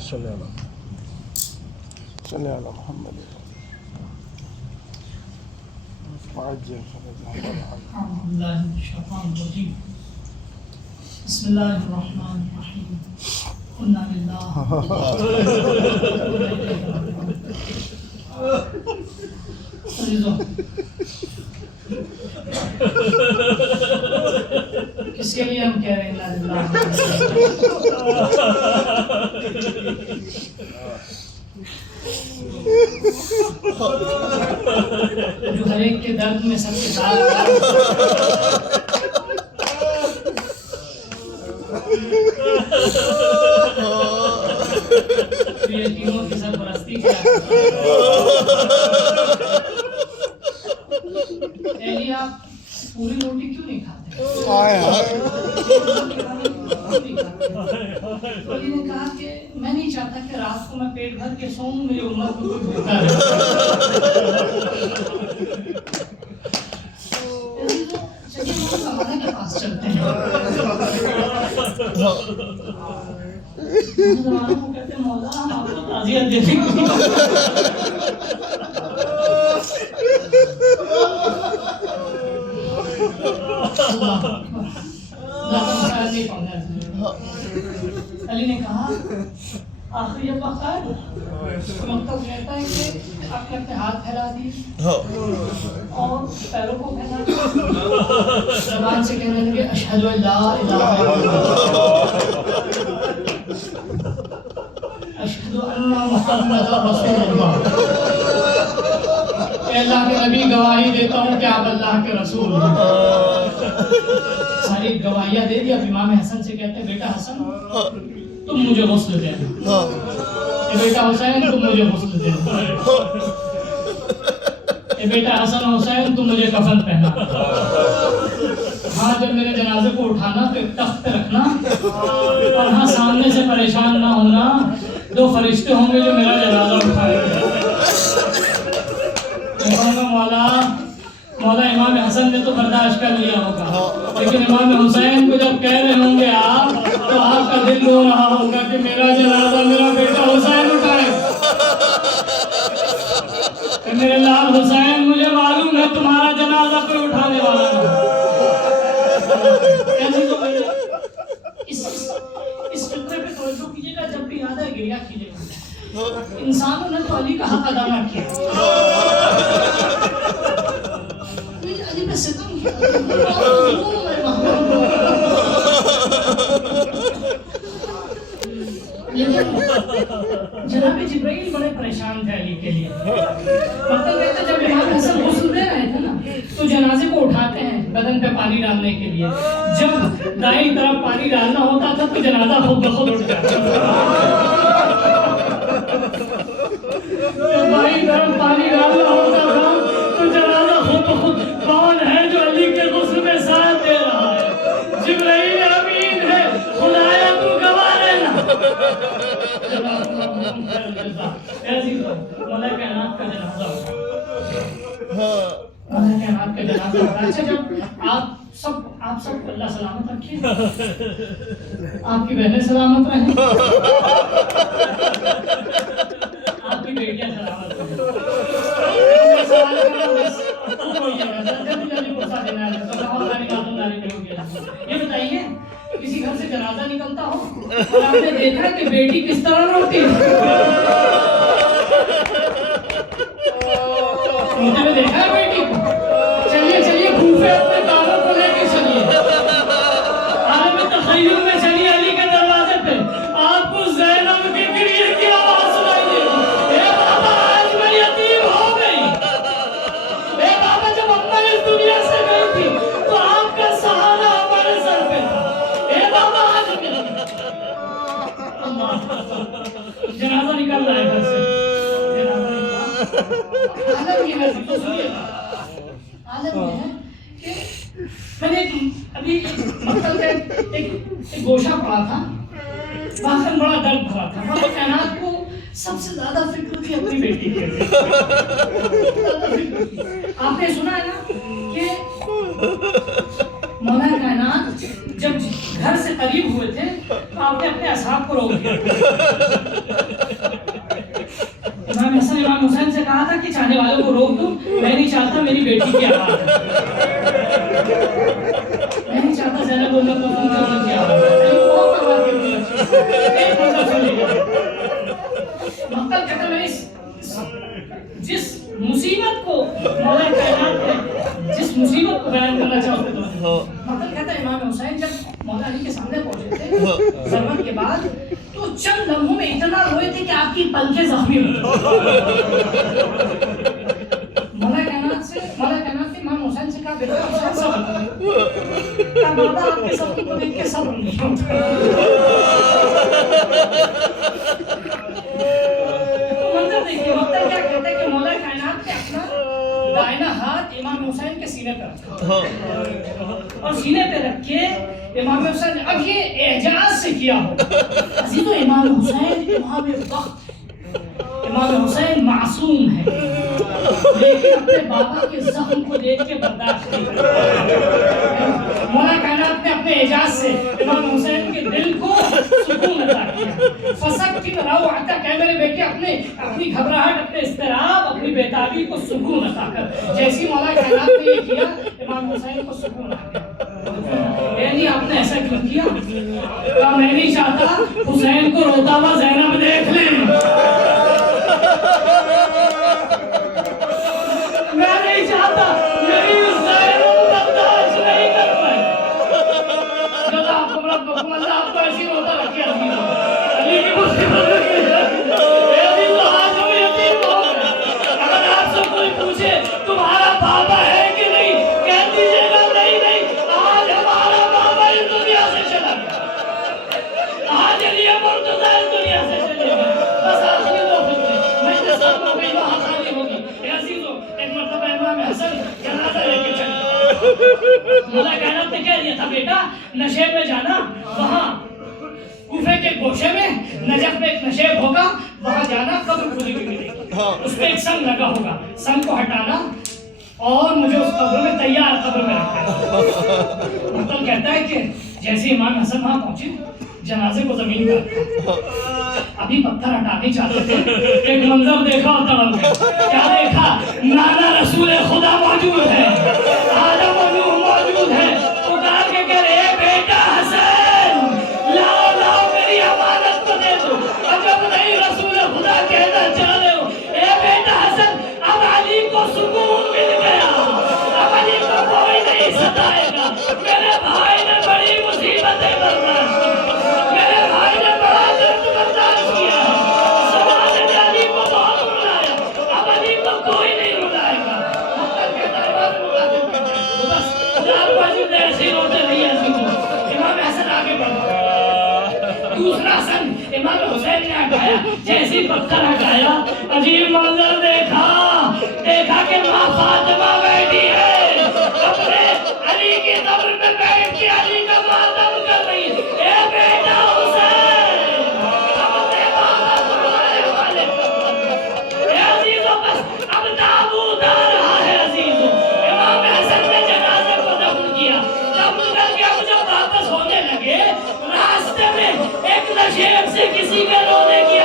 صلی علی محمد وعجل بسم اللہ الرحمن الرحیم انا للہ کس کے لیے ہم کہہ رہے ہیں انا للہ جو ہر ایک کے درد میں سب کے ساتھ یتیموں کی سرپرستی کیا ایلی آپ پوری روٹی کیوں نہیں کھاتے؟ علی نے کہا کہ میں نہیں چاہتا کہ رات کو میں پیٹ بھر کے سوؤں میری امت کو کچھ بھوکا رہے چلیے ہم زمانہ کے پاس چلتے ہیں زمانہ کو کہتے ہیں مولا ہم آپ کو تعزیت دیتے ہیں علی نے کہا آخر یہ وقت ہے مطلب کہتا ہے کہ اپنے اپنے ہاتھ پھیلا دی اور پیروں کو پھیلا دی زبان سے کہنے لگے اشہد ان لا الہ الا اللہ اشہد ان محمد رسول اللہ اے اللہ کے نبی گواہی دیتا ہوں کہ آپ اللہ کے رسول ہیں ساری گواہیاں دے دی اب امام حسن سے کہتے ہیں بیٹا حسن تم مجھے غسل دینا اے بیٹا حسین تم مجھے غسل دینا اے بیٹا حسن حسین تم مجھے کفن پہنا ہاں جب میرے جنازے کو اٹھانا تو ایک تخت پہ رکھنا اور ہاں سامنے سے پریشان نہ ہونا دو فرشتے ہوں گے جو میرا جنازہ اٹھائیں گے مولا امام حسن نے تو برداشت کر لیا ہوگا لیکن امام حسین کو جب کہہ رہے ہوں گے آپ تو آپ کا دل رو رہا ہوگا کہ میرا جنازہ میرا بیٹا حسین اٹھائے کہ میرے لال حسین مجھے معلوم ہے تمہارا جنازہ کوئی اٹھانے والا نہیں اس فطرے پہ توجہ کیجیے گا جب بھی یاد ہے گریہ کیجیے گا انسانوں نے تو علی کا حق ادا نہ کیا علی پہ ستم کیا جناب جبرائیل بڑے پریشان تھے علی کے لیے مطلب کہتے جب امام حسن غسل دے رہے تھے نا تو جنازے کو اٹھاتے ہیں بدن پہ پانی ڈالنے کے لیے جب دائیں طرف پانی ڈالنا ہوتا تھا تو جنازہ خود بخود اٹھ جاتا جب دائیں طرف پانی ڈالنا ہوتا تھا تو جنازہ خود بخود کون ہے جو علی کے غسل میں ساتھ دے رہا ہے جبرائیل امین ہے خدایا تو گواہ رہنا مولا کائنات کا جنازہ مولا کائنات کا جنازہ اچھا جب آپ سب اللہ سلامت رکھیے آپ کی بہنیں سلامت رہیں آپ کی بیٹیاں سلامت رہیں یہ بتائیے کسی گھر سے جنازہ نکلتا ہو اور آپ نے دیکھا کہ بیٹی کس طرح روتی ہے مجھے نے دیکھا ہے بیٹی کو چلیے پھوپھے اپنے کانوں کو لے کے چلیے عالم تخیل میں چلیے علی کے دروازے پہ آپ کو زینب کے گریے کی آواز سنائی دے اے بابا آج میں یتیم ہو گئی اے بابا جب اپنا اس دنیا سے گئی تھی تو آپ کا سہارا ہمارے سر پہ تھا اے بابا آج جنازہ نکل رہا ہے گھر سے عالم یہ ہے تو سنیے عالم یہ ہے کہ میں نے ابھی مقتل کا ایک گوشہ پڑھا تھا واقعاً بڑا درد بھرا تھا مولا کائنات کو سب سے زیادہ فکر تھی اپنی بیٹی کے آپ نے سنا ہے نا کہ مولا کائنات جب گھر سے قریب ہوئے تھے تو آپ نے اپنے اصحاب کو روک دیا عمل کو روک دوں. میں نہیں چاہتا میری بیٹی کی آواز ہے. میں نہیں چاہتا زینب اللہ کو فون کرنے کی آواز ہے. بہت آواز کی ایک منظر سن لیجیے. مقتل کہتا میں جس مصیبت کو مولا کائنات نے جس مصیبت کو بیان کرنا چاہتے تھے. مقتل کہتا ہے امام حسین جب مولا علی کے سامنے پہنچے تھے ضربت کے بعد تو چند لمحوں میں اتنا روئے تھے کہ آپ کی پلکیں زخمی ہوئی. مولا کائنات نے امام حسین سے کہا بیٹا حسین صبر کہا بابا آپ کے صبر کو دیکھ کے صبر نہیں ہوتا. منظر دیکھیے مقتل کیا کہتا ہے کہ مولا کائنات نے اپنا دائنا ہاتھ امام حسین کے سینے پہ رکھا اور سینے پہ رکھ کے امام حسین نے اب یہ اعجاز سے کیا ہو. عزیزو امام حسین امام وقت امام حسین معصوم ہے لیکن اپنے بابا کے زخم کو دیکھ کے برداشت نہیں کرتا. مولا کائنات نے اپنے اعجاز سے امام حسین کے دل کو سکون عطا کیا. فسکت روعتک کہ میرے بیٹے اپنی گھبراہٹ اپنے اضطراب اپنی بیتابی کو سکون عطا کر. جیسی مولا کائنات نے یہ کیا امام حسین کو سکون آ گیا. یعنی آپ نے ایسا کیوں کیا؟ کہا میں نہیں چاہتا حسین کو روتا ہوا زینب دیکھ لیں. میں نہیں چاہتا یہی زینب برداشت نہیں کر پائے. جزاکم ربکم اللہ آپ کو ایسی روتا رکھے عزیزوں. علی کی مصیبت رکھے عزیزوں. آج ہمیں یقین ہو گیا اگر آپ سے کوئی پوچھے تمہارا بابا ہے کہ نہیں کہہ دیجیے گا نہیں نہیں. آج ہمارا بابا اس دنیا سے چلا گیا. آج علی مرتضیٰ اس دنیا سے چلے گئے. بس آخری دو خطبے مجلس ختم ہو گئی وہاں خالی ہوگی. عزیزوں ایک مرتبہ امام حسن جنازہ لے کے چلے. مولا کائنات نے کہہ دیا تھا بیٹا نشیب میں جانا. وہاں کوفے کے گوشے میں نجف میں ایک نشیب ہوگا وہاں جانا قبر کھلی ہوئی ملے گی. اس پہ ایک سنگ لگا ہوگا. سنگ کو ہٹانا اور مجھے اس قبر میں تیار قبر میں رکھنا. مطلب کہتا ہے کہ جیسے امام حسن وہاں پہنچے جنازے کو زمین پر رکھا. ابھی پتھر ہٹانے چاہتے تھے ایک منظر دیکھا اور تڑپ گئے. کیا دیکھا؟ نانا رسول خدا موجود ہے. آدم و نوح موجود ہے. پکار کے کہہ رہے بیٹا حسن لاؤ لاؤ میری امانت کو دے دو. عجب نہیں رسول خدا کہنا چاہ رہے ہو اے بیٹا حسن اب علی کو سکون مل گیا. اب علی کو کوئی نہیں ستائے گا. میرے بھائی نے بڑی مصیبتیں برداشت کی. میرے بھائی نے بڑا درد برداشت کیا. سماج نے علی کو بہت رلایا. اب علی کو کوئی نہیں رلائے گا. مطلب کہتا ہے بات مقابل کرتے ہیں. تو بس خدا کو عجیب دیر سے روتے رہی عزیزوں. امام حسن آگے بڑھا. دوسرا سن امام حسین نے ہٹایا. جیسی پتھر ہٹایا عجیب منظر دیکھا. دیکھا کہ ماں فاطمہ بیٹھی ہے اپنے علی کی قبر پہ بیٹھ کے علی کا ماتم کر رہی ہے. اے بیٹا حسین اپنے بابا فرمانے والے اے عزیزوں بس اب تابوت آ رہا ہے. عزیزوں امام حسن نے جنازے کو دفن کیا. دفن کر کے اب جب واپس ہونے لگے راستے میں ایک نشیب سے کسی کے رونے کی